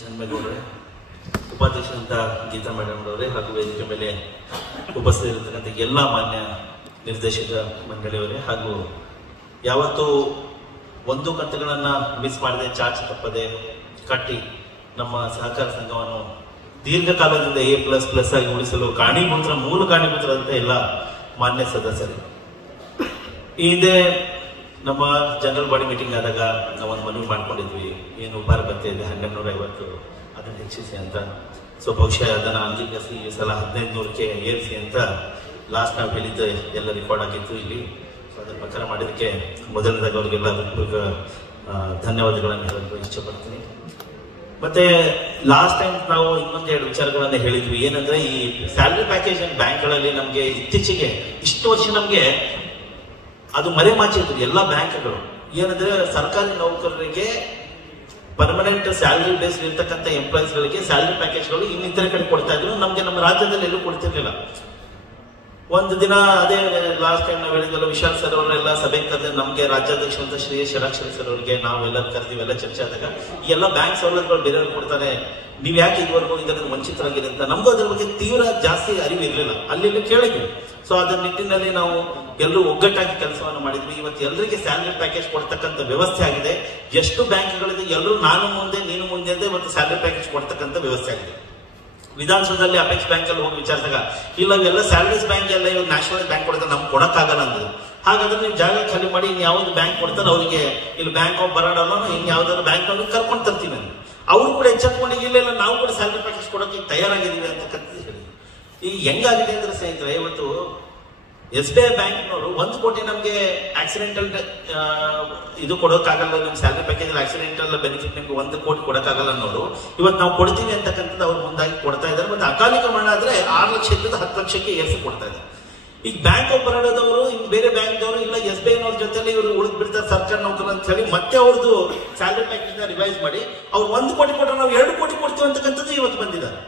ಚನ್ಮೇಗೌಡರೇ, ಉಪಾಧ್ಯಕ್ಷರಂತ Geetha madam ಅವರೇ, ಹಾಗೂ ವೇದಿಕೆ ಮೇಲೆ ಉಪಸ್ಥಿತರಿರ್ತಕ್ಕಂಥ ಎಲ್ಲ ಮಾನ್ಯ ನಿರ್ದೇಶಕ ಮಂಡಳಿಯವರೇ, ಹಾಗೂ ಯಾವತ್ತೂ ಒಂದು ಕಂತುಗಳನ್ನು ಮಿಸ್ ಮಾಡದೆ ಚಾಚು ತಪ್ಪದೆ ಕಟ್ಟಿ ನಮ್ಮ ಸಹಕಾರ ಸಂಘವನ್ನು ದೀರ್ಘಕಾಲದಿಂದ A++ ಆಗಿ ಉಳಿಸಲು ಮೂಲ ಕಾರಣೀಭೂತರಾದಂಥ ಎಲ್ಲ ಮಾನ್ಯ ಸದಸ್ಯರು. ಈ ಹಿಂದೆ ನಮ್ಮ ಜನರಲ್ ಬಾಡಿ ಮೀಟಿಂಗ್ ಆದಾಗ ನಾವೊಂದು ಮನವಿ ಮಾಡ್ಕೊಂಡಿದ್ವಿ, ಏನು ಉಪಹಾರ ಭತ್ಯೆ ಇದೆ 1250 ಅದನ್ನು ಹೆಚ್ಚಿಸಿ ಅಂತ. ಸೊ ಬಹುಶಃ ಅದನ್ನು ಅಂಗೀಕರಿಸಿ ಈ ಸಲ 1500ಕ್ಕೆ ಏರಿಸಿ ಅಂತ ಲಾಸ್ಟ್ ನಾವು ಹೇಳಿದ್ದು ಎಲ್ಲ ರೆಕಾರ್ಡ್ ಆಗಿತ್ತು ಇಲ್ಲಿ. ಸೊ ಅದರ ಪ್ರಕಾರ ಮಾಡಿದ್ದಕ್ಕೆ ಮೊದಲನೇದಾಗಿ ಅವರಿಗೆಲ್ಲ ಧನ್ಯವಾದಗಳನ್ನು ಹೇಳಲು ಇಷ್ಟಪಡ್ತೀನಿ. ಮತ್ತೆ ಲಾಸ್ಟ್ ಟೈಮ್ ನಾವು ಇನ್ನೊಂದೆರಡು ವಿಚಾರಗಳನ್ನ ಹೇಳಿದ್ವಿ. ಏನಂದ್ರೆ ಈ ಸ್ಯಾಲರಿ ಪ್ಯಾಕೇಜ್ ಬ್ಯಾಂಕ್ಗಳಲ್ಲಿ ನಮಗೆ ಇತ್ತೀಚೆಗೆ ಇಷ್ಟು ವರ್ಷ ನಮಗೆ ಅದು ಮರೆಮಾಚಿದ್ರು ಎಲ್ಲ ಬ್ಯಾಂಕ್ಗಳು. ಏನಂದ್ರೆ ಸರ್ಕಾರಿ ನೌಕರರಿಗೆ ಪರ್ಮನೆಂಟ್ ಸ್ಯಾಲರಿ ಬೇಸ್ಡ್ ಇರ್ತಕ್ಕಂಥ ಎಂಪ್ಲಾಯೀಸ್ಗಳಿಗೆ ಸ್ಯಾಲರಿ ಪ್ಯಾಕೇಜ್ಗಳು ಇನ್ನಿತರ ಕಡೆ ಕೊಡ್ತಾ ಇದ್ರು, ನಮ್ಗೆ ನಮ್ಮ ರಾಜ್ಯದಲ್ಲಿ ಎಲ್ಲೂ ಕೊಡ್ತಿರ್ಲಿಲ್ಲ. ಒಂದು ದಿನ ಅದೇ ಲಾಸ್ಟ್ ಟೈಮ್ ನಾವು ಹೇಳಿದ್ವಲ್ಲ, ವಿಶಾಲ್ ಸರ್ ಅವರೆಲ್ಲ ಸಭೆ ಕರೆದ್ರೆ ನಮ್ಗೆ ರಾಜ್ಯಾಧ್ಯಕ್ಷ ಅಂತ ಶ್ರೀ ಶರಾಕ್ಷರಿ ಸರ್ ಅವರಿಗೆ ನಾವೆಲ್ಲರೂ ಕರೆದಿವಿ. ಎಲ್ಲ ಚರ್ಚೆ ಆದಾಗ ಈ ಎಲ್ಲ ಬ್ಯಾಂಕ್ ಸವಲತ್ತುಗಳು ಬೇರೆಯವ್ರು ಕೊಡ್ತಾರೆ, ನೀವ್ ಯಾಕೆ ಇದುವರೆಗೂ ಇದರಿಂದ ವಂಚಿತರಾಗಿದೆ ಅಂತ. ನಮಗೂ ಅದ್ರ ಬಗ್ಗೆ ತೀವ್ರ ಜಾಸ್ತಿ ಅರಿವು ಇರಲಿಲ್ಲ, ಅಲ್ಲಿ ಕೇಳಿದ್ವಿ. ಸೊ ಅದರ ನಿಟ್ಟಿನಲ್ಲಿ ನಾವು ಎಲ್ಲರೂ ಒಗ್ಗಟ್ಟಾಗಿ ಕೆಲಸವನ್ನು ಮಾಡಿದ್ವಿ. ಇವತ್ತು ಎಲ್ಲರಿಗೆ ಸ್ಯಾಲರಿ ಪ್ಯಾಕೇಜ್ ಕೊಡ್ತಕ್ಕಂಥ ವ್ಯವಸ್ಥೆ ಆಗಿದೆ. ಎಷ್ಟು ಬ್ಯಾಂಕ್ಗಳಿದೆ ಎಲ್ಲರೂ ನಾನು ಮುಂದೆ ನೀನು ಮುಂದೆ ಅಂತ ಇವತ್ತು ಸ್ಯಾಲರಿ ಪ್ಯಾಕೇಜ್ ಕೊಡ್ತಕ್ಕಂಥ ವ್ಯವಸ್ಥೆ ಆಗಿದೆ. ವಿಧಾನಸೌಧದಲ್ಲಿ ಅಪೆಕ್ಸ್ ಬ್ಯಾಂಕ್ ಅಲ್ಲಿ ಹೋಗಿ ವಿಚಾರಿಸಿದಾಗ ಇಲ್ಲ ಇವೆಲ್ಲ ಸ್ಯಾಲರೀಸ್ ಬ್ಯಾಂಕ್ ಎಲ್ಲ ಇವಾಗ ನ್ಯಾಷನಲ್ ಬ್ಯಾಂಕ್ ಕೊಡ್ತಾರೆ, ನಮ್ಗೆ ಕೊಡಕ್ಕಾಗಲ್ಲ ಅಂದ್ರು. ಹಾಗಾದ್ರೆ ನೀವು ಜಾಗ ಖಾಲಿ ಮಾಡಿ ಇನ್ ಯಾವ್ದು ಬ್ಯಾಂಕ್ ಕೊಡ್ತಾರೆ ಅವರಿಗೆ, ಇಲ್ಲಿ ಬ್ಯಾಂಕ್ ಆಫ್ ಬರೋಡಲ್ಲ ಇನ್ ಯಾವ್ದಾದ್ರು ಬ್ಯಾಂಕ್ ಅವ್ರಿಗೆ ಕರ್ಕೊಂಡು ತರ್ತೀವಿ ಅಂತ. ಅವ್ರು ಕೂಡ ಎಚ್ಚೆತ್ಕೊಂಡು ಇಲ್ಲ ನಾವು ಕೂಡ ಸ್ಯಾಲರಿ ಪ್ಯಾಕೇಜ್ ಕೊಡೋಕೆ ತಯಾರಾಗಿದ್ದೀವಿ ಅಂತಕ್ಕಂಥ ಹೇಳಿ. ಈ ಹೆಂಗಾಗಿದೆ ಅಂದ್ರೆ ಸ್ನೇಹಿತರೆ, ಇವತ್ತು SBI ಬ್ಯಾಂಕ್ನವರು 1 ಕೋಟಿ ನಮ್ಗೆ ಆಕ್ಸಿಡೆಂಟಲ್ ಇದು ಕೊಡೋಕ್ಕಾಗಲ್ಲ, ನಿಮ್ ಸ್ಯಾಲರಿ ಪ್ಯಾಕೇಜ್ ಆಕ್ಸಿಡೆಂಟಲ್ ಬೆನಿಫಿಟ್ ನಿಮ್ಗೆ 1 ಕೋಟಿ ಕೊಡಕ್ಕಾಗಲ್ಲ ಅನ್ನೋರು ಇವತ್ತು ನಾವು ಕೊಡ್ತೀವಿ ಅಂತಕ್ಕಂಥದ್ದು ಅವ್ರು ಮುಂದಾಗಿ ಕೊಡ್ತಾ ಇದ್ದಾರೆ. ಮತ್ತೆ ಅಕಾಲಿಕ ಮರಣ ಆದ್ರೆ 6 ಲಕ್ಷದಿಂದ 10 ಲಕ್ಷಕ್ಕೆ ಏರಿಸಿ ಕೊಡ್ತಾ ಇದ್ದಾರೆ. ಈಗ ಬ್ಯಾಂಕ್ ಆಫ್ ಬರೋಡದವರು ಇನ್ನು ಬೇರೆ ಬ್ಯಾಂಕ್ದವರು ಇಲ್ಲ SBI ನವ್ರ ಜೊತೆಲಿ ಇವರು ಉಳಿದ್ ಬಿಡ್ತಾರೆ ಸರ್ಕಾರಿ ನೌಕರ ಅಂತ ಹೇಳಿ ಮತ್ತೆ ಅವ್ರದ್ದು ಸ್ಯಾಲರಿ ಪ್ಯಾಕೇಜ್ ನ ರಿವೈಸ್ ಮಾಡಿ ಅವ್ರು 1 ಕೋಟಿ ಕೊಟ್ಟರೆ ನಾವು 2 ಕೋಟಿ ಕೊಡ್ತೀವಿ ಅಂತಕ್ಕಂಥದ್ದು ಇವತ್ತು ಬಂದಿದ್ದಾರೆ.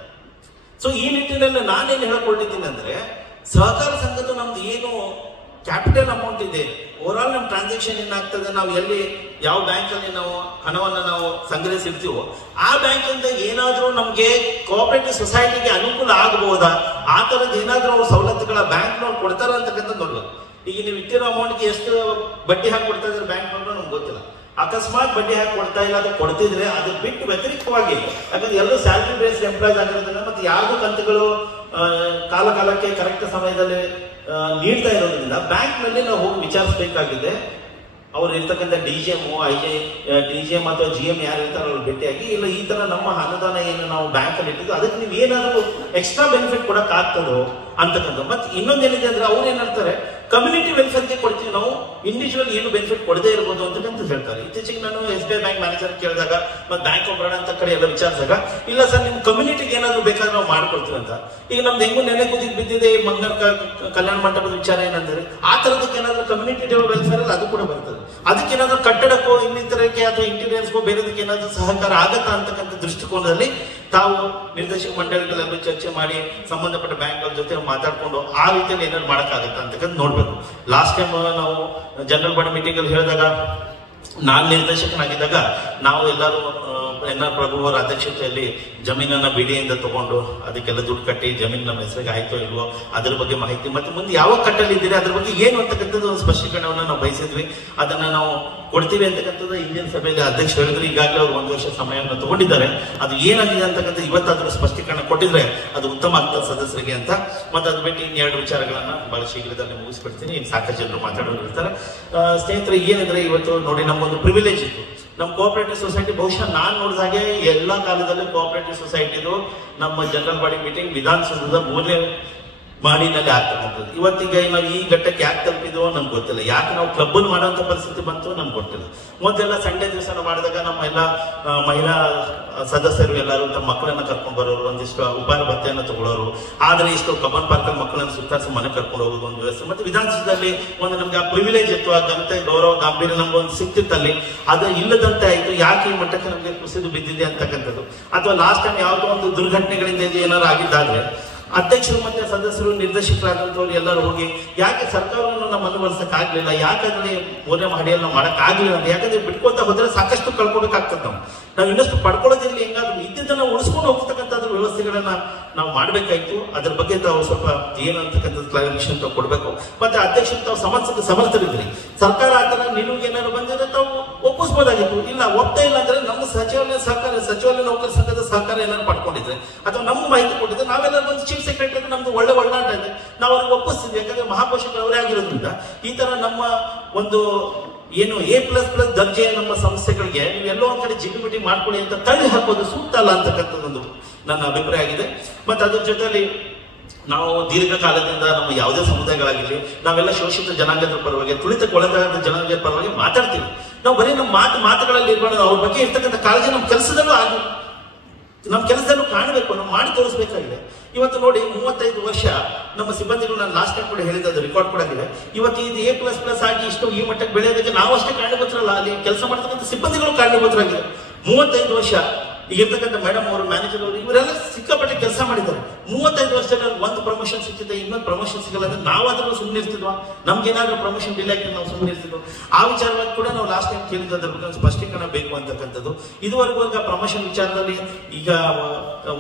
ಸೊ ಈ ನಿಟ್ಟಿನಲ್ಲಿ ನಾನೇನು ಹೇಳ್ಕೊಂಡಿದ್ದೀನಿ ಅಂದ್ರೆ, ಸಹಕಾರ ಸಂಘದ ನಮ್ದು ಏನು ಕ್ಯಾಪಿಟಲ್ ಅಮೌಂಟ್ ಇದೆ, ಓವರ್ ಆಲ್ ನಮ್ಮ ಟ್ರಾನ್ಸಾಕ್ಷನ್ ಏನಾಗ್ತದೆ, ನಾವು ಎಲ್ಲಿ ಯಾವ ಬ್ಯಾಂಕ್ ಅಲ್ಲಿ ನಾವು ಹಣವನ್ನು ನಾವು ಸಂಗ್ರಹಿಸಿರ್ತೀವೋ ಆ ಬ್ಯಾಂಕ್ ಇಂದ ಏನಾದ್ರೂ ನಮ್ಗೆ ಕೋಆಪರೇಟಿವ್ ಸೊಸೈಟಿಗೆ ಅನುಕೂಲ ಆಗಬಹುದಾ, ಆ ತರದ್ ಏನಾದ್ರೂ ಅವ್ರ ಸವಲತ್ತುಗಳ ಬ್ಯಾಂಕ್ನವ್ರು ಕೊಡ್ತಾರ ಅಂತಕ್ಕಂಥದ್ದು ನೋಡ್ಬೇಕು. ಈಗ ನೀವು ಇಟ್ಟಿರೋ ಅಮೌಂಟ್ಗೆ ಎಷ್ಟು ಬಡ್ಡಿ ಹಾಕಿ ಕೊಡ್ತಾ ಇದ್ರೆ ಬ್ಯಾಂಕ್ನವ್ರು ನಮ್ಗೆ ಗೊತ್ತಿಲ್ಲ. ಅಕಸ್ಮಾತ್ ಬಡ್ಡಿ ಹಾಕಿ ಕೊಡ್ತಾ ಇಲ್ಲ, ಅದು ಕೊಡ್ತಿದ್ರೆ ಅದು ಬಿಟ್ಟು ವ್ಯತಿರಿಕ್ತವಾಗಿ, ಯಾಕಂದ್ರೆ ಎಲ್ಲರೂ ಸ್ಯಾಲರಿ ಬೇಸ್ಡ್ ಎಂಪ್ಲಾಯ್ಸ್ ಆಗಿರೋದ್ರಿಂದ ಮತ್ತೆ ಯಾವ್ದು ಕಂತುಗಳು ಕಾಲಕ್ಕೆ ಕರೆಕ್ಟ್ ಸಮಯದಲ್ಲಿ ನೀಡ್ತಾ ಇರೋದ್ರಿಂದ ಬ್ಯಾಂಕ್ ನಲ್ಲಿ ನಾವು ಹೋಗಿ ವಿಚಾರಿಸಬೇಕಾಗಿದೆ. ಅವ್ರು ಇರ್ತಕ್ಕಂಥ DGM, DGM ಅಥವಾ GM ಯಾರು ಇರ್ತಾರೋ ಅವ್ರು ಭೇಟಿಯಾಗಿ ಇಲ್ಲ ಈ ತರ ನಮ್ಮ ಅನುದಾನ ಏನು ನಾವು ಬ್ಯಾಂಕ್ ಅಲ್ಲಿ ಇಟ್ಟಿದ್ದು ಅದಕ್ಕೆ ನೀವು ಏನಾದ್ರು ಎಕ್ಸ್ಟ್ರಾ ಬೆನಿಫಿಟ್ ಕೊಡಕ್ ಆಗ್ತದೋ ಅಂತಕ್ಕಂಥ. ಮತ್ತೆ ಇನ್ನೊಂದೇನಿದೆ ಅಂದ್ರೆ ಅವ್ರು ಏನ್ ಹೇಳ್ತಾರೆ, ಕಮ್ಯುನಿಟಿ ವೆಲ್ಫೇರ್ಗೆ ಕೊಡ್ತೀವಿ ನಾವು, ಇಂಡಿವಿಜುವಲ್ ಏನು ಬೆನಿಫಿಟ್ ಕೊಡದೇ ಇರ್ಬೋದು ಅಂತಕ್ಕಂಥ ಹೇಳ್ತಾರೆ. ಇತ್ತೀಚೆಗೆ ನಾನು SBI ಬ್ಯಾಂಕ್ ಮ್ಯಾನೇಜರ್ ಕೇಳಿದಾಗ ಮತ್ತೆ ಬ್ಯಾಂಕ್ ಆಫ್ ಬರೋಡ ಅಂತ ಕಡೆ ಎಲ್ಲ ವಿಚಾರಿಸಿದಾಗ ಇಲ್ಲ ಸರ್ ನಿಮ್ ಕಮ್ಯುನಿಟಿಗೆ ಏನಾದ್ರು ಬೇಕಾದ್ರೆ ನಾವು ಮಾಡ್ಕೊಡ್ತೀವಿ ಅಂತ. ಈಗ ನಮ್ದು ಹೆಂಗು ನೆನೆ ಕುದಿಗೆ ಬಿದ್ದಿದೆ ಈ ಮಂಗನ ಕಲ್ಯಾಣ ಮಂಟಪದ ವಿಚಾರ ಏನಂದ್ರೆ ಆ ತರದಕ್ಕೆ ಏನಾದ್ರು ಕಮ್ಯುನಿಟಿ ವೆಲ್ಫೇರ್ ಅಲ್ಲಿ ಅದು ಕೂಡ ಬರ್ತದೆ. ಅದಕ್ಕೆ ಏನಾದ್ರು ಕಟ್ಟಡಕ್ಕೋ ಇನ್ನಿತರಕ್ಕೆ ಅಥವಾ ಇಂಟೀರಿಯರ್ಸ್ಗೋ ಬೇರೆದಕ್ಕೆ ಏನಾದ್ರು ಸಹಕಾರ ಆಗತ್ತಾ ಅಂತಕ್ಕಂಥ ದೃಷ್ಟಿಕೋನದಲ್ಲಿ ತಾವು ನಿರ್ದೇಶಕ ಮಂಡಳಿಗಳೆಲ್ಲ ಚರ್ಚೆ ಮಾಡಿ ಸಂಬಂಧಪಟ್ಟ ಬ್ಯಾಂಕ್ಗಳ ಜೊತೆ ಮಾತಾಡ್ಕೊಂಡು ಆ ರೀತಿಯಲ್ಲಿ ಏನಾದ್ರು ಮಾಡಕ್ಕಾಗತ್ತಾ ಅಂತಕ್ಕಂಥ ನೋಡ್ಬೇಕು. ಲಾಸ್ಟ್ ಟೈಮ್ ನಾವು ಜನರಲ್ ಬಾಡಿ ಮೀಟಿಂಗ್ ಅಲ್ಲಿ ಹೇಳಿದಾಗ, ನಾನ್ ನಿರ್ದೇಶಕನಾಗಿದ್ದಾಗ ನಾವು ಎಲ್ಲರೂ NR ಪ್ರಭು ಅವರ ಅಧ್ಯಕ್ಷತೆಯಲ್ಲಿ ಜಮೀನನ್ನ BDAಯಿಂದ ತಗೊಂಡು ಅದಕ್ಕೆಲ್ಲ ದುಡ್ಡು ಕಟ್ಟಿ ಜಮೀನು ನಮ್ಮ ಹೆಸರಿಗೆ ಆಯ್ತೋ ಇಲ್ವೋ ಅದ್ರ ಬಗ್ಗೆ ಮಾಹಿತಿ ಮತ್ತೆ ಮುಂದೆ ಯಾವ ಕಟ್ಟಲಿದ್ದೀರಿ ಅದ್ರ ಬಗ್ಗೆ ಏನು ಅಂತಕ್ಕಂಥದ್ದು ಒಂದು ಸ್ಪಷ್ಟೀಕರಣವನ್ನು ನಾವು ಬಯಸಿದ್ವಿ. ಅದನ್ನ ನಾವು ಕೊಡ್ತೀವಿ ಅಂತಕ್ಕಂಥದ್ದು ಇಂದಿನ ಸಭೆಯಲ್ಲಿ ಅಧ್ಯಕ್ಷ ಹೇಳಿದ್ರು. ಈಗಾಗಲೇ ಅವರು 1 ವರ್ಷ ಸಮಯವನ್ನು ತಗೊಂಡಿದ್ದಾರೆ. ಅದು ಏನಾಗಿದೆ ಅಂತಕ್ಕಂಥ ಇವತ್ತಾದ್ರೂ ಸ್ಪಷ್ಟೀಕರಣ ಕೊಟ್ಟಿದ್ರೆ ಅದು ಉತ್ತಮ ಆಗ್ತದೆ ಸದಸ್ಯರಿಗೆ ಅಂತ. ಮತ್ತೆ ಅದು ಬಿಟ್ಟು ಇನ್ನೆರಡು ವಿಚಾರಗಳನ್ನ ಬಹಳ ಶೀಘ್ರದಲ್ಲಿ ಮುಗಿಸ್ಬಿಡ್ತೀನಿ. ಇನ್ನು ಸಾಕಷ್ಟು ಜನರು ಮಾತಾಡೋರು ಇರ್ತಾರೆ. ಸ್ನೇಹಿತರೆ, ಏನಿದ್ರೆ ಇವತ್ತು ನೋಡಿ ನಮ್ಗೊಂದು ಪ್ರಿವಿಲೇಜ್ ಇತ್ತು. ನಮ್ಮ ಕೋಆಪರೇಟಿವ್ ಸೊಸೈಟಿ ಬಹುಶಃ ನಾನು ನೋಡಿದ ಹಾಗೆ ಎಲ್ಲಾ ಕಾಲದಲ್ಲೂ ಕೋಆಪರೇಟಿವ್ ಸೊಸೈಟಿದು ನಮ್ಮ ಜನರಲ್ ಬಾಡಿ ಮೀಟಿಂಗ್ ವಿಧಾನಸೌಧದ ಮೂಲೆ ಮಾಡಿನಲ್ಲಿ ಆಗ್ತಕ್ಕಂಥದ್ದು. ಇವತ್ತೀಗ ನಾವು ಈ ಘಟ್ಟಕ್ಕೆ ಯಾಕೆ ತಲುಪಿದ್ವೋ ನಮ್ಗೆ ಗೊತ್ತಿಲ್ಲ. ಯಾಕೆ ನಾವು ಕ್ಲಬ್ ಮಾಡುವಂತ ಪರಿಸ್ಥಿತಿ ಬಂತು ನಮ್ಗೆ ಗೊತ್ತಿಲ್ಲ. ಮೊದಲೆಲ್ಲ ಸಂಡೇ ದಿವಸ ಮಾಡಿದಾಗ ನಮ್ಮ ಎಲ್ಲ ಮಹಿಳಾ ಸದಸ್ಯರು ಎಲ್ಲರೂ ತಮ್ಮ ಮಕ್ಕಳನ್ನ ಕರ್ಕೊಂಡು ಬರೋರು, ಒಂದಿಷ್ಟು ಉಪಹಾರ ಭತ್ಯೆಯನ್ನು ತಗೊಳ್ಳೋರು. ಆದ್ರೆ ಇಷ್ಟು ಕಬ್ಬನ್ ಪಾರ್ಕ್ ಮಕ್ಕಳನ್ನ ಸುತ್ತಾರಿಸಿ ಮನೆ ಕರ್ಕೊಂಡು ಹೋಗೋದು ಒಂದು ವ್ಯವಸ್ಥೆ. ಮತ್ತೆ ವಿಧಾನಸೌಧದಲ್ಲಿ ಒಂದು ನಮ್ಗೆ ಆ ಪ್ರಿವಿಲೇಜ್ ಇತ್ತು, ಆ ಘನತೆ ಗೌರವ ಗಾಂಭೀರ್ಯ ನಮ್ಗೆ ಒಂದು ಸಿಕ್ತಿತ್ತಲ್ಲಿ, ಅದು ಇಲ್ಲದಂತೆ ಆಯ್ತು. ಯಾಕೆ ಈ ಮಟ್ಟಕ್ಕೆ ನಮ್ಗೆ ಕುಸಿದು ಬಿದ್ದಿದೆ ಅಂತಕ್ಕಂಥದ್ದು. ಅಥವಾ ಲಾಸ್ಟ್ ಟೈಮ್ ಯಾವುದೋ ಒಂದು ದುರ್ಘಟನೆಗಳಿಂದ ಏನಾರು ಆಗಿದ್ದಾದ್ರೆ ಅಧ್ಯಕ್ಷರು ಮತ್ತೆ ಸದಸ್ಯರು ನಿರ್ದೇಶಕರಾದಂಥವ್ರು ಎಲ್ಲರೂ ಹೋಗಿ ಯಾಕೆ ಸರ್ಕಾರವನ್ನು ನಾವು ಮನವೊಲಿಸಕ್ಕಾಗ್ಲಿಲ್ಲ, ಯಾಕಂದ್ರೆ ಮೂರನೇ ಮಹಡಿಯಲ್ಲಿ ನಾವು ಮಾಡಕ್ಕಾಗ್ಲಿಲ್ಲ ಅಂತ, ಯಾಕಂದ್ರೆ ಬಿಟ್ಕೊತಾ ಹೋದ್ರೆ ಸಾಕಷ್ಟು ಕಳ್ಕೊಬೇಕಾಗ್ತದೆ. ನಾವು ಇನ್ನಷ್ಟು ಪಡ್ಕೊಳ್ಳೋದಿರಲಿ, ಹೆಂಗಾದ್ರು ಇದ್ದಿದ್ದನ್ನ ಉಳಿಸ್ಕೊಂಡು ಹೋಗ್ತಕ್ಕಂಥದ್ರ ವ್ಯವಸ್ಥೆಗಳನ್ನ ನಾವು ಮಾಡ್ಬೇಕಾಯ್ತು. ಅದ್ರ ಬಗ್ಗೆ ತಾವು ಸ್ವಲ್ಪ ಏನು ಅಂತಕ್ಕಂಥದ್ದು ಕ್ಲಾರಿಫಿಕೇಶನ್ ತಾವು ಕೊಡ್ಬೇಕು. ಮತ್ತೆ ಅಧ್ಯಕ್ಷರು ತಾವು ಸಮರ್ಥರಿದ್ರಿ, ಸರ್ಕಾರ ಆತರ ನಿಲುವಿಗೆ ಏನಾದ್ರು ಬಂದಿದ್ರೆ ತಾವು ಒಪ್ಪಿಸ್ಬೋದಾಗಿತ್ತು. ಇಲ್ಲ ಒಪ್ತಾ ಇಲ್ಲ ಅಂದ್ರೆ ನಮ್ಮ ಸಚಿವಾಲಯ ನೌಕರ ಸಂಘದ ಸಹಕಾರ ಏನಾದ್ರು ಪಡ್ಕೊಂಡಿದ್ರೆ ಅಥವಾ ನಮ್ಮ ಮಾಹಿತಿ ಕೊಟ್ಟಿದ್ರೆ ನಾವೆಲ್ಲ ಒಂದು ಚೀಫ್ ಸೆಕ್ರೆಟರಿ ನಮ್ದು ಒಳ್ಳೆ ಒಡನಾಟ ಇದೆ, ನಾವು ಅವ್ರಿಗೆ ಒಪ್ಪಿಸ್ತಿದ್ವಿ. ಯಾಕಂದ್ರೆ ಮಹಾಪೋಷಕರು ಅವರೇ ಆಗಿರೋದ್ರಿಂದ ಈ ತರ ನಮ್ಮ ಒಂದು ಏನು A++ ದರ್ಜೆಯ ನಮ್ಮ ಸಂಸ್ಥೆಗಳಿಗೆ ನೀವೆಲ್ಲೋ ಒಂದ್ ಕಡೆ ಜಿಗಿಬಿಟಿ ಮಾಡ್ಕೊಳ್ಳಿ ಅಂತ ತಳ್ಳಿ ಹಾಕೋದು ಸೂಕ್ತ ಅಲ್ಲ ಅಂತಕ್ಕಂಥದ್ದೊಂದು ನನ್ನ ಅಭಿಪ್ರಾಯ ಆಗಿದೆ. ಮತ್ತೆ ಅದ್ರ ಜೊತೆಯಲ್ಲಿ ನಾವು ದೀರ್ಘಕಾಲದಿಂದ ನಮ್ಮ ಯಾವುದೇ ಸಮುದಾಯಗಳಾಗಿರಲಿ ನಾವೆಲ್ಲ ಶೋಷಿತ ಜನಾಂಗದ ಪರವಾಗಿ, ತುಳಿತಕ್ಕೊಳಗಾದ ಜನಾಂಗದ ಪರವಾಗಿ ಮಾತಾಡ್ತೀವಿ. ನಾವು ಬರೀ ನಮ್ಮ ಮಾತುಗಳಲ್ಲಿ ಇರ್ಬಾರ್ದು, ಅವ್ರ ಬಗ್ಗೆ ಇರ್ತಕ್ಕಂಥ ಕಾಳಜಿ ನಮ್ಮ ಕೆಲಸದಲ್ಲೂ ಆಗಿ ನಮ್ಮ ಕೆಲಸದಲ್ಲೂ ಕಾಣಬೇಕು, ನಾವು ಮಾಡಿ ತೋರಿಸ್ಬೇಕಾಗಿದೆ. ಇವತ್ತು ನೋಡಿ 35 ವರ್ಷ ನಮ್ಮ ಸಿಬ್ಬಂದಿಗಳು, ನಾನು ಲಾಸ್ಟ್ ಟೈಮ್ ಕೂಡ ಹೇಳಿದ್ದು ರೆಕಾರ್ಡ್ ಕೂಡ ಆಗಿದೆ. ಇವತ್ತು ಇದು A++ ಆಗಿ ಇಷ್ಟು ಈ ಮಟ್ಟಕ್ಕೆ ಬೆಳೆಯೋದಕ್ಕೆ ನಾವು ಅಷ್ಟೇ ಕಾರಣೀಭೂತರಲ್ಲ, ಅಲ್ಲಿ ಕೆಲಸ ಮಾಡ್ತಕ್ಕಂಥ ಸಿಬ್ಬಂದಿಗಳು ಕಾರಣೀಭೂತರಾಗಿದೆ. 35 ವರ್ಷ ಈಗ ಇರ್ತಕ್ಕಂಥ ಮೇಡಮ್ ಅವರು, ಮ್ಯಾನೇಜರ್ ಅವರು, ಇವರೆಲ್ಲ ಸಿಕ್ಕಾಪಟ್ಟೆ ಕೆಲಸ ಮಾಡಿದ್ದಾರೆ. 35 ವರ್ಷದಲ್ಲಿ ಒಂದು ಪ್ರಮೋಷನ್ ಸಿಕ್ಕಿದೆ, ಇನ್ನೊಂದು ಪ್ರಮೋಷನ್ ಸಿಗಲ್ಲ ಅಂದ್ರೆ ನಾವಾದ್ರೂ ಸುಮ್ಮನೆ ಇರ್ತಿದ್ವಾ? ನಮ್ಗೇನಾದ್ರೂ ಪ್ರಮೋಷನ್ ಡಿಲೇ ಆಗಿ ನಾವು ಸುಮ್ಮನೆ ಇರ್ತಿದ್ವು? ಆ ವಿಚಾರವಾಗಿ ಕೂಡ ನಾವು ಲಾಸ್ಟ್ ಟೈಮ್ ಕೇಳಿದ್ದು, ಅದ್ರ ಬಗ್ಗೆ ಸ್ಪಷ್ಟೀಕರಣ ಬೇಕು ಅಂತಕ್ಕಂಥದ್ದು. ಇದುವರೆಗೂ ಈಗ ಪ್ರಮೋಷನ್ ವಿಚಾರದಲ್ಲಿ ಈಗ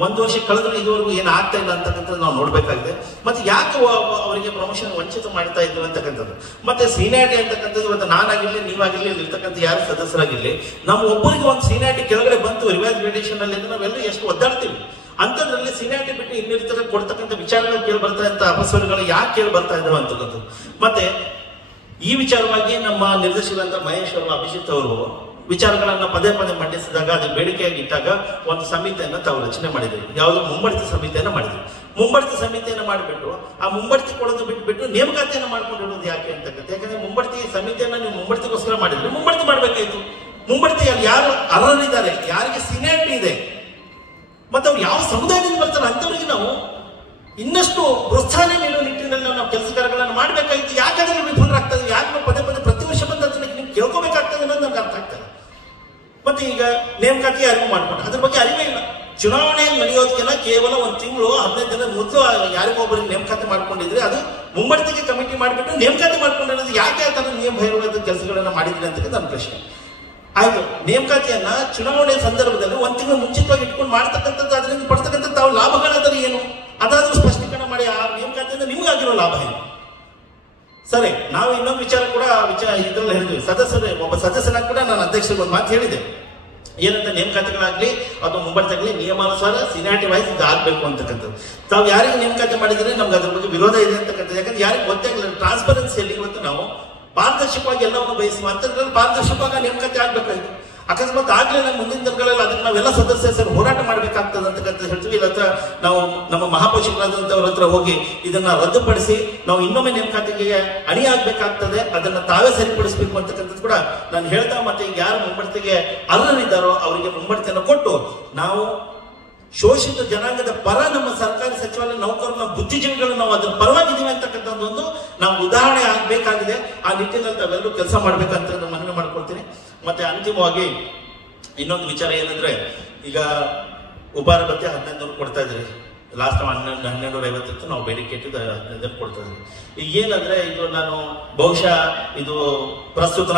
1 ವರ್ಷ ಕಳೆದ್ರು ಇದುವರೆಗೂ ಏನು ಆಗ್ತಾ ಇಲ್ಲ ಅಂತಕ್ಕಂಥದ್ದು ನಾವು ನೋಡ್ಬೇಕಾಗಿದೆ. ಮತ್ತೆ ಯಾಕೆ ಅವರಿಗೆ ಪ್ರಮೋಷನ್ ವಂಚಿತ ಮಾಡ್ತಾ ಇದ್ರು ಅಂತಕ್ಕಂಥದ್ದು. ಮತ್ತೆ ಸೀನಿಯಾರಿಟಿ ಅಂತಕ್ಕಂಥದ್ದು ಇವತ್ತು ನಾನಾಗಿರ್ಲಿ, ನೀವಾಗಿರ್ಲಿ, ಇರ್ತಕ್ಕಂಥ ಯಾರು ಸದಸ್ಯರಾಗಿರ್ಲಿ, ನಮ್ಮ ಒಬ್ಬರಿಗೆ ಒಂದು ಸೀನಿಯಾರಿಟಿ ಕೆಳಗಡೆ ಬಂತು ರಿವೈಸ್ ವೇರಿಯೇಷನ್ ಅಲ್ಲಿ ಅಂದ್ರೆ ನಾವೆಲ್ಲರೂ ಎಷ್ಟು ಒದ್ದಾಡ್ತೀವಿ. ಅಂತದ್ರಲ್ಲಿ ಸೀನಿಯಾರಿಟಿ ಬಿಟ್ಟು ಇನ್ನಿರ್ತಾರೆ ಕೊಡ್ತಕ್ಕಂಥ ವಿಚಾರಗಳು ಕೇಳಿ ಬರ್ತಾ ಇದ್ದ ಅಪಸ್ವರಗಳು ಯಾಕೆ ಕೇಳಿ ಬರ್ತಾ ಇದ್ದಾವೆ ಅಂತಕ್ಕಂಥದ್ದು. ಮತ್ತೆ ಈ ವಿಚಾರವಾಗಿ ನಮ್ಮ ನಿರ್ದೇಶಕರಾದ ಮಹೇಶ್ ಅವರು, ಅಭಿಜಿತ್ ಅವರು ವಿಚಾರಗಳನ್ನ ಪದೇ ಪದೇ ಮಂಡಿಸಿದಾಗ, ಅದು ಬೇಡಿಕೆಯಾಗಿ ಇಟ್ಟಾಗ ಒಂದು ಸಮಿತಿಯನ್ನ ತಾವು ರಚನೆ ಮಾಡಿದ್ರು. ಯಾವುದು ಮುಂಬಡ್ತಿ ಸಮಿತಿಯನ್ನ ಮಾಡಿದ್ರು. ಮುಂಬಡ್ತಿ ಸಮಿತಿಯನ್ನ ಮಾಡಿಬಿಟ್ಟು ಆ ಮುಂಬಡ್ತಿ ಕೊಡೋದು ಬಿಟ್ಬಿಟ್ಟು ನೇಮಕಾತಿಯನ್ನ ಮಾಡ್ಕೊಂಡಿರೋದು ಯಾಕೆ ಅಂತಕ್ಕಂಥ. ಯಾಕಂದ್ರೆ ಮುಂಬಡ್ತಿ ಸಮಿತಿಯನ್ನ ನೀವು ಮುಂಬಡ್ತಿಗೋಸ್ಕರ ಮಾಡಿದ್ರೆ ಮುಂಬಡ್ತಿ ಮಾಡ್ಬೇಕಾಯ್ತು. ಮುಂಬಡ್ತಿಯಲ್ಲಿ ಯಾರು ಅರ್ಹರಿದ್ದಾರೆ, ಯಾರಿಗೆ ಸೀನಿಯಾರಿಟಿ ಇದೆ, ಮತ್ತೆ ಅವ್ರು ಯಾವ ಸಮುದಾಯದಿಂದ ಬರ್ತಾರೆ ಅಂತವರಿಗೆ ನಾವು ಇನ್ನಷ್ಟು ಪ್ರೋತ್ಸಾಹ ನೀಡುವ ನಿಟ್ಟಿನಲ್ಲಿ ನಾವು ಕೆಲಸ ಕಾರ್ಯಗಳನ್ನು ಮಾಡಬೇಕಾಗಿತ್ತು. ಯಾಕಂದ್ರೆ ವಿಫಲರಾಗ್ತದೆ, ಯಾಕೆ ನಾವು ಪದೇ ಪದೇ ಪ್ರತಿ ವರ್ಷ ಬಂದ ನೀವು ಕೇಳ್ಕೋಬೇಕಾಗ್ತದೆ ಅನ್ನೋದು ನಮ್ಗೆ ಅರ್ಥ ಆಗ್ತದೆ. ಮತ್ತೆ ಈಗ ನೇಮಕಾತಿ ಅರಿವು ಮಾಡ್ಕೊಂಡು ಅದ್ರ ಬಗ್ಗೆ ಅರಿವೇ ಇಲ್ಲ. ಚುನಾವಣೆ ನಡೆಯೋದಕ್ಕೆಲ್ಲ ಕೇವಲ 1 ತಿಂಗಳು 15 ದಿನ ಮೊದಲು ಯಾರಿಗೊಬ್ಬರಿಗೆ ನೇಮಕಾತಿ ಮಾಡ್ಕೊಂಡಿದ್ರೆ ಅದು ಮುಂಬಡ್ತಿಗೆ ಕಮಿಟಿ ಮಾಡಿಬಿಟ್ಟು ನೇಮಕಾತಿ ಮಾಡ್ಕೊಂಡಿರೋದು ಯಾಕೆ ಆ ತರ ನಿಯಮ ಬಹಿರ್ವಾದ ಕೆಲಸಗಳನ್ನ ಮಾಡಿದ್ರಿ ಅಂತ ನನ್ನ ಪ್ರಶ್ನೆ. ಆಯ್ತು, ನೇಮಕಾತಿಯನ್ನ ಚುನಾವಣೆ ಸಂದರ್ಭದಲ್ಲಿ 1 ತಿಂಗಳು ಮುಂಚಿತವಾಗಿ ಇಟ್ಕೊಂಡು ಮಾಡ್ತಕ್ಕಂಥದ್ದು, ಅದರಿಂದ ಪಡ್ತಕ್ಕಂಥ ತಾವು ಲಾಭಗಳಾದ್ರೆ ಏನು ಅದಾದ್ರೂ ಸ್ಪಷ್ಟೀಕರಣ ಮಾಡಿ. ಆ ನೇಮಕಾತಿಯಿಂದ ನಿಮ್ಗಾಗಿರೋ ಲಾಭ ಏನು? ಸರಿ, ನಾವು ಇನ್ನೊಂದು ವಿಚಾರ ಕೂಡ ಇದ್ರಲ್ಲಿ ಹೇಳಿದ್ವಿ. ಒಬ್ಬ ಸದಸ್ಯನಾಗ ಕೂಡ ನಾನು ಅಧ್ಯಕ್ಷರಿಗೆ ಒಂದು ಮಾತು ಹೇಳಿದೆ, ಏನಂತ ನೇಮಕಾತಿಗಳಾಗ್ಲಿ ಅಥವಾ ಮುಂಬಡ್ತಿಯಾಗಲಿ ನಿಯಮಾನುಸಾರ ಸೀನಿಯಾರಿಟಿ ವೈಸ್ ಇದು ಆಗ್ಬೇಕು ಅಂತಕ್ಕಂಥದ್ದು. ತಾವು ಯಾರಿಗೆ ನೇಮಕಾತಿ ಮಾಡಿದ್ರೆ ನಮ್ಗೆ ಅದ್ರ ಬಗ್ಗೆ ವಿರೋಧ ಇದೆ ಅಂತಕ್ಕಂಥದ್ದು. ಯಾಕಂದ್ರೆ ಯಾರಿಗೆ ಗೊತ್ತಾಗಲಿಲ್ಲ ಟ್ರಾನ್ಸ್ಪರೆನ್ಸಿಯಲ್ಲಿ ಇವತ್ತು ನಾವು ಪಾರದರ್ಶಕವಾಗಿ ಎಲ್ಲವನ್ನು ಬಯಸುವ ಅಂತದ್ರಲ್ಲಿ ಪಾರದರ್ಶಕವಾಗಿ ನೇಮಕಾತಿ ಆಗ್ಬೇಕಾಗಿತ್ತು. ಅಕಸ್ಮಾತ್ ಆಗ್ಲೇ ನಮ್ಮ ಮುಂದಿನ ದಿನಗಳಲ್ಲಿ ಅದಕ್ಕೆ ನಾವೆಲ್ಲ ಸದಸ್ಯರು ಹೋರಾಟ ಮಾಡ್ಬೇಕಾಗ್ತದೆ ಅಂತಕ್ಕಂಥ ಹೇಳ್ತೀವಿ. ಇಲ್ಲ ನಾವು ನಮ್ಮ ಮಹಾಪೋಷಕರಾದಂಥವ್ರ ಹತ್ರ ಹೋಗಿ ಇದನ್ನ ರದ್ದುಪಡಿಸಿ ನಾವು ಇನ್ನೊಮ್ಮೆ ನೇಮಕಾತಿಗೆ ಅಣಿ ಆಗ್ಬೇಕಾಗ್ತದೆ, ಅದನ್ನ ತಾವೇ ಸರಿಪಡಿಸಬೇಕು ಅಂತಕ್ಕಂಥದ್ದು ಕೂಡ ನಾನು ಹೇಳ್ತಾ, ಮತ್ತೆ ಈಗ ಯಾರು ಮುಂಬಡ್ತಿಗೆ ಅರ್ಹರಿದ್ದಾರೋ ಅವರಿಗೆ ಮುಂಬಡ್ತಿಯನ್ನು ಕೊಟ್ಟು ನಾವು ಶೋಷಿತ ಜನಾಂಗದ ಪರ ನಮ್ಮ ಸರ್ಕಾರಿ ಸಚಿವಾಲಯ ನೌಕರರು, ನಮ್ಮ ಬುದ್ಧಿಜೀವಿಗಳು ನಾವು ಅದ್ರ ಪರವಾಗಿದ್ದೀವಿ ಅಂತಕ್ಕಂಥದ್ದೊಂದು ನಾವು ಉದಾಹರಣೆ ಆಗ್ಬೇಕಾಗಿದೆ. ಆ ನಿಟ್ಟಿನಲ್ಲಿ ತಾವೆಲ್ಲರೂ ಕೆಲಸ ಮಾಡ್ಬೇಕಂತ ನಾನು ಮನವಿ ಮಾಡ್ಕೊಳ್ತೀನಿ. ಮತ್ತೆ ಅಂತಿಮವಾಗಿ ಇನ್ನೊಂದು ವಿಚಾರ ಏನಂದ್ರೆ, ಈಗ ಉಪಾರ ಭತ್ಯೆ 1500 ಕೊಡ್ತಾ ಇದ್ರಿ. ಲಾಸ್ಟ್ 1250 ನಾವು ಬೇಡಿಕೆ ಇಟ್ಟಿದ್ದು 1500 ಕೊಡ್ತಾ ಇದ್ರಿ. ಈಗ ಏನಂದ್ರೆ ಇದು ನಾನು ಬಹುಶಃ ಇದು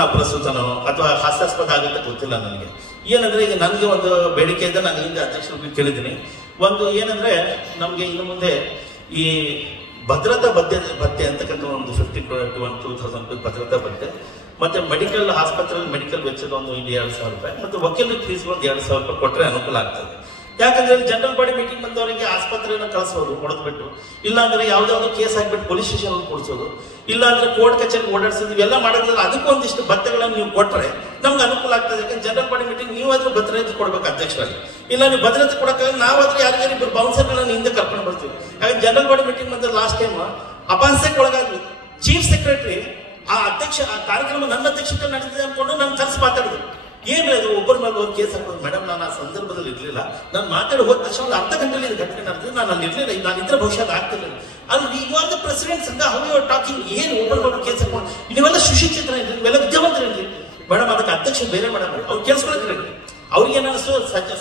ಅಪ್ರಸ್ತುತನೋ ಅಥವಾ ಹಾಸ್ಯಾಸ್ಪದ ಆಗುತ್ತೆ ಗೊತ್ತಿಲ್ಲ ನನಗೆ. ಏನಂದ್ರೆ ಈಗ ನನಗೆ ಒಂದು ಬೇಡಿಕೆ ಇದೆ, ನಾನು ಹಿಂದೆ ಅಧ್ಯಕ್ಷರಿಗೆ ಕೇಳಿದ್ದೀನಿ. ಒಂದು ಏನಂದ್ರೆ ನಮ್ಗೆ ಇನ್ನು ಮುಂದೆ ಈ ಭದ್ರತಾ ಭತ್ಯೆ ಅಂತಕ್ಕಂಥ ಒಂದು 50 to 2000 ಭದ್ರತಾ ಭತ್ಯೆ, ಮತ್ತೆ ಮೆಡಿಕಲ್ ಆಸ್ಪತ್ರೆಯಲ್ಲಿ ಮೆಡಿಕಲ್ ವೆಚ್ಚದ ಒಂದು 2,000 ರೂಪಾಯಿ, ಮತ್ತೆ ವಕೀಲರ ಫೀಸ್ ಒಂದು 2,000 ರೂಪಾಯಿ ಕೊಟ್ಟರೆ ಅನುಕೂಲ ಆಗ್ತದೆ. ಯಾಕಂದ್ರೆ ಜನರಲ್ ಬಾಡಿ ಮೀಟಿಂಗ್ ಬಂದವರಿಗೆ ಆಸ್ಪತ್ರೆಯನ್ನು ಕಳಿಸೋದು ಹೊಡೆದ್ಬಿಟ್ಟು, ಇಲ್ಲಾಂದ್ರೆ ಯಾವ್ದಾವ್ದು ಕೇಸ್ ಹಾಕ್ಬಿಟ್ಟು ಪೊಲೀಸ್ ಸ್ಟೇಷನ್ ಕೊಡಿಸೋದು, ಇಲ್ಲಾಂದ್ರೆ ಕೋರ್ಟ್ ಕಚೇರಿ ಓಡಾಡಿಸೋದು, ಇವೆಲ್ಲ ಮಾಡೋದ್ರಲ್ಲಿ ಅದಕ್ಕೊಂದಿಷ್ಟು ಭತ್ಯೆಗಳನ್ನು ನೀವು ಕೊಟ್ಟರೆ ನಮ್ಗೆ ಅನುಕೂಲ ಆಗ್ತದೆ. ಯಾಕಂದ್ರೆ ಜನರಲ್ ಬಾಡಿ ಮೀಟಿಂಗ್ ನೀವಾದ್ರೂ ಭದ್ರತೆ ಕೊಡ್ಬೇಕು ಅಧ್ಯಕ್ಷರಾಗಿ. ಇಲ್ಲ ನೀವು ಭದ್ರತೆ ಕೊಡಕ್ಕಾಗ ನಾವಾದ್ರೂ ಯಾರಿಗಾರು ಬೌನ್ಸರ್ಗಳನ್ನ ಹಿಂದೆ ಕರ್ಕೊಂಡು ಬರ್ತೀವಿ. ಯಾಕಂದ್ರೆ ಜನರಲ್ ಬಾಡಿ ಮೀಟಿಂಗ್ ಬಂದ ಲಾಸ್ಟ್ ಟೈಮ್ ಅಪಹಾಸ್ಯಕ್ಕೆ ಒಳಗಾದ್ವಿ. ಚೀಫ್ ಸೆಕ್ರೆಟರಿ ಆ ಕಾರ್ಯಕ್ರಮ ನನ್ನ ಅಧ್ಯಕ್ಷತೆ ನಡೆದಿದೆ ಅನ್ಕೊಂಡು ನಾನು ಕರೆಸಿ ಮಾತಾಡಿದ್ರು. ಏನ್ರಿ ಅದು ಒಬ್ಬರ ಮೇಲೆ ಒಂದು ಕೇಸ್ ಹಾಕೋದು? ಮೇಡಮ್ ನಾನು ಆ ಸಂದರ್ಭದಲ್ಲಿ ಇರ್ಲಿಲ್ಲ, ನಾನು ಮಾತಾಡಿ ಹೋದ ತಕ್ಷಣ ಒಂದು ಅರ್ಧ ಗಂಟೆಯಲ್ಲಿ ಇದು ಘಟನೆ ನಡೆದಿದೆ, ನಾನು ಅಲ್ಲಿ ಇರ್ಲಿಲ್ಲ, ನಾನು ಇದ್ರೆ ಬಹುಶಃ ಆಗ್ತಿರ್ಲಿಲ್ಲ. ಅಲ್ಲಿ ಯು ಆರ್ ದ ಪ್ರೆಸಿಡೆಂಟ್ ಸಂಘ, ಹೌ ಯು ಆರ್ ಟಾಕಿಂಗ್, ಏನು ಒಬ್ಬರ ಕೇಸ್ ಹಾಕೊಂಡು ನೀವೆಲ್ಲ ಸುಶಿಕ್ಷಿತರ ಇರ್ಲಿ, ನೀವೆಲ್ಲ ವಿದ್ಯಾವಂತರಿರ್ಲಿ ಮೇಡಮ್, ಅದಕ್ಕೆ ಅಧ್ಯಕ್ಷ ಬೇರೆ ಮೇಡಮ್ ಅವ್ರು ಕೇಳಿಸ್ಕೊಳ್ತಿರ್ಲಿ. ಅವ್ರಿಗೆ ಏನಿಸ್ತು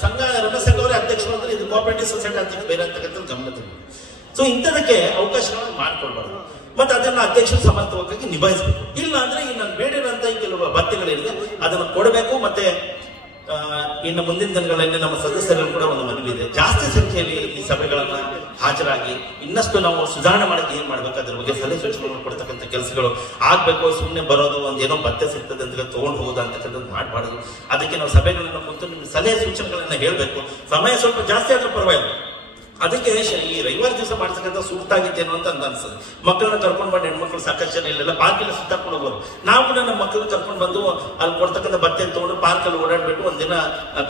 ಸಂಘ ರಮೇಶ್ ಸಂಘ ಅವರೇ ಅಧ್ಯಕ್ಷರು ಅಂದ್ರೆ ಇದು ಕೋಆಪರೇಟಿವ್ ಸೊಸೈಟಿ ಅಧ್ಯಕ್ಷ ಬೇರೆ ಅಂತಕ್ಕಂಥ ಗಮನ. ಸೊ ಇಂಥದಕ್ಕೆ ಅವಕಾಶಗಳನ್ನು ಮಾಡ್ಕೊಳ್ಬಾರ್ದು. ಮತ್ತೆ ಅದನ್ನ ಅಧ್ಯಕ್ಷರು ಸಮರ್ಥವಾಗಿ ನಿಭಾಯಿಸಬೇಕು. ಇಲ್ಲ ಅಂದ್ರೆ ಈ ನಾನು ಬೇಡಿದಂತ ಕೆಲವು ಭತ್ಯೆಗಳಿದೆ ಅದನ್ನು ಕೊಡಬೇಕು. ಮತ್ತೆ ಇನ್ನು ಮುಂದಿನ ದಿನಗಳಲ್ಲಿ ನಮ್ಮ ಸದಸ್ಯರಲ್ಲಿ ಕೂಡ ಒಂದು ಮನವಿ ಇದೆ, ಜಾಸ್ತಿ ಸಂಖ್ಯೆಯಲ್ಲಿ ಈ ಸಭೆಗಳನ್ನ ಹಾಜರಾಗಿ ಇನ್ನಷ್ಟು ನಾವು ಸುಧಾರಣೆ ಮಾಡಕ್ಕೆ ಏನ್ ಮಾಡ್ಬೇಕು ಅದ್ರ ಬಗ್ಗೆ ಸಲಹೆ ಸೂಚನೆಗಳು ಕೊಡ್ತಕ್ಕಂಥ ಕೆಲಸಗಳು ಆಗ್ಬೇಕು. ಸುಮ್ಮನೆ ಬರೋದು ಒಂದೇನೋ ಭತ್ಯೆ ಸಿಗ್ತದೆ ಅಂತ ತಗೊಂಡು ಹೋಗೋದು ಅಂತಕ್ಕಂಥದ್ದು ಮಾಡಬಾರ್ದು. ಅದಕ್ಕೆ ನಾವು ಸಭೆಗಳನ್ನ ಕುರಿತು ನಿಮ್ಮ ಸಲಹೆ ಸೂಚನೆಗಳನ್ನ ಹೇಳ್ಬೇಕು. ಸಮಯ ಸ್ವಲ್ಪ ಜಾಸ್ತಿ ಆದ್ರೂ ಪರವಾಗಿಲ್ಲ. ಅದಕ್ಕೆ ಈ ರವಿವಾರ ದಿವಸ ಮಾಡ್ತಕ್ಕಂಥ ಸೂಕ್ತ ಆಗಿತ್ತೇನೋ ಅಂತ ಅನ್ಸುತ್ತೆ. ಮಕ್ಕಳನ್ನ ಕರ್ಕೊಂಡು ಬಂದು ಹೆಣ್ಮಕ್ಳು ಸಾಕಷ್ಟು ಜನ ಇಲ್ಲೆಲ್ಲ ಪಾರ್ಕೆಲ್ಲ ಸುತ್ತಾಕೊಂಡು ಹೋಗೋರು. ನಾವು ಕೂಡ ನಮ್ಮ ಮಕ್ಕಳನ್ನ ಕರ್ಕೊಂಡು ಬಂದು ಅಲ್ಲಿ ಕೊಡ್ತಕ್ಕಂಥ ಭತ್ತೆ ತಗೊಂಡು ಪಾರ್ಕಲ್ಲಿ ಓಡಾಡ್ಬಿಟ್ಟು ಒಂದಿನ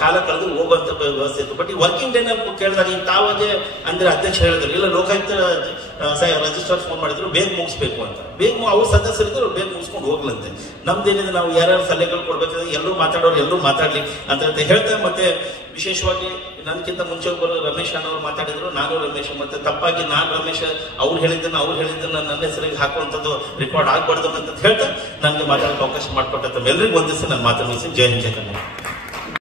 ಕಾಲ ಕಳೆದು ಹೋಗುವಂತ ವ್ಯವಸ್ಥೆ ಇತ್ತು. ಬಟ್ ಈ ವರ್ಕಿಂಗ್ ಡೇ ನಲ್ಲಿ ಕೇಳಿದಾಗ ಈಗ ತಾವಾಗೆ ಅಂದ್ರೆ ಅಧ್ಯಕ್ಷ ಹೇಳಿದ್ರು, ಇಲ್ಲ ಲೋಕಾಯುಕ್ತ ರಿಜಿಸ್ಟ್ರಾರ್ ಫೋನ್ ಮಾಡಿದ್ರು ಬೇಗ ಮುಗಿಸ್ಬೇಕು ಅಂತ. ಬೇಗ ಅವ್ರ ಸದಸ್ಯರಿದ್ರು ಬೇಗ ಮುಗಿಸ್ಕೊಂಡು ಹೋಗ್ಲಂತೆ. ನಮ್ದೇನಿದೆ ನಾವು ಯಾರ್ಯಾರು ಸಲಹೆಗಳು ಕೊಡ್ಬೇಕಾದ್ರೆ ಎಲ್ಲರೂ ಮಾತಾಡೋರು ಎಲ್ಲರೂ ಮಾತಾಡ್ಲಿ ಅಂತ ಹೇಳ್ತೇವೆ. ಮತ್ತೆ ವಿಶೇಷವಾಗಿ ನನ್ಕಿಂತ ಮುಂಚೆ ಒಬ್ಬರು ರಮೇಶ್ ಅನ್ನೋರು ಮಾತಾಡಿದ್ರು, ನಾನು ರಮೇಶ್. ಮತ್ತೆ ತಪ್ಪಾಗಿ ನಾನು ರಮೇಶ್ ಅವ್ರು ಹೇಳಿದ್ದನ್ನ ನನ್ನ ಹೆಸರಿಗೆ ಹಾಕುವಂಥದ್ದು ರೆಕಾರ್ಡ್ ಆಗ್ಬಾರ್ದು ಅಂತ ಹೇಳ್ತಾ ನನಗೆ ಮಾತಾಡೋಕೆ ಅವಕಾಶ ಮಾಡಿಕೊಟ್ಟ ತಮ್ಮೆಲ್ಲರಿಗೂ ಒಂದಿವಸ ನಾನು ಮಾತನಾಡಿಸಿ. ಜೈ ಹಿಂದ್, ಜೈ ಕನ್ನಡ.